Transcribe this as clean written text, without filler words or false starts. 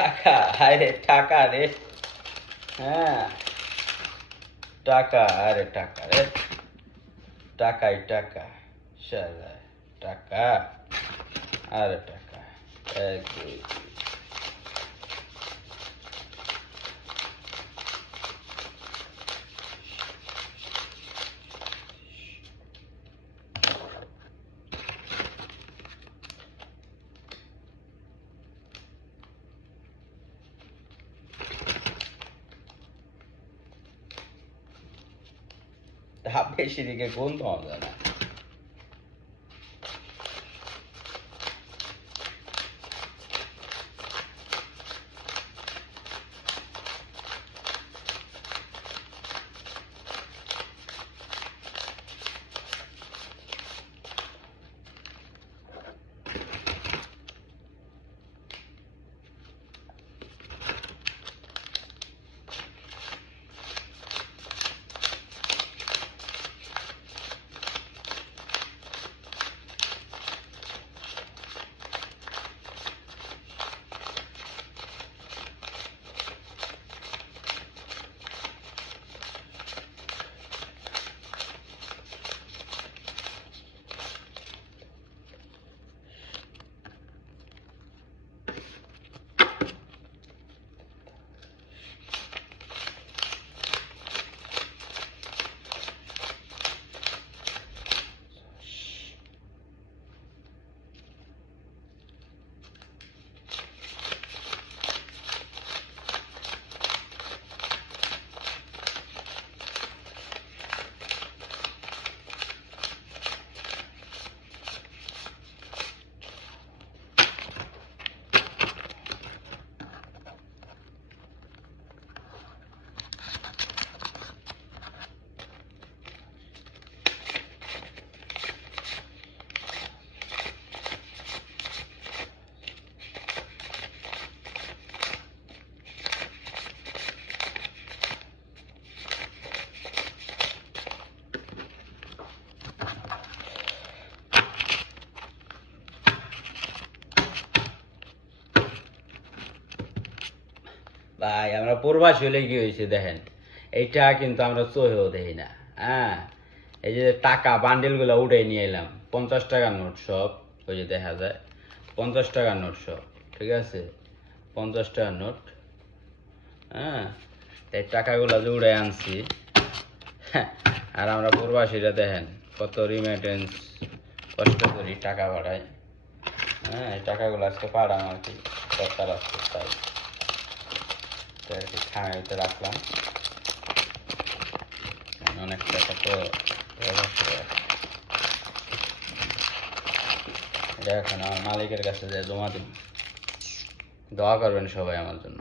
টাকা, আরে টাকা রে। হ্যাঁ, টাকা, আরে টাকা রে, টাকাই টাকা, শালা টাকা, আরে টাকা, এক দুই। ধাপ বেশি দিকে কোন পাওয়া যায় না। ভাই আমরা প্রবাসী হলে কি হয়েছে দেখেন, এইটা কিন্তু আমরা চোহেও দেখি না। হ্যাঁ, এই যে টাকা বান্ডেল গুলা উঠে নিয়ে এলাম, 50 টাকার নোট সব, ওই যে দেখা যায় 50 টাকার নোট সব, ঠিক আছে, 50 টাকার নোট। হ্যাঁ, এই টাকাগুলা যে উড়ে আনছি, আর আমরা প্রবাসীরা দেখেন কত রিমিটেন্স কষ্ট করি টাকা পাঠাই। হ্যাঁ, এই টাকাগুলো আজকে পাঠাম আর কি, দরকার আছে তাই আর কি খানাতে রাখলাম। অনেক টাকা তো এটা এখন আমার মালিকের কাছে যে জমা দিন। দোয়া করবেন সবাই আমার জন্য।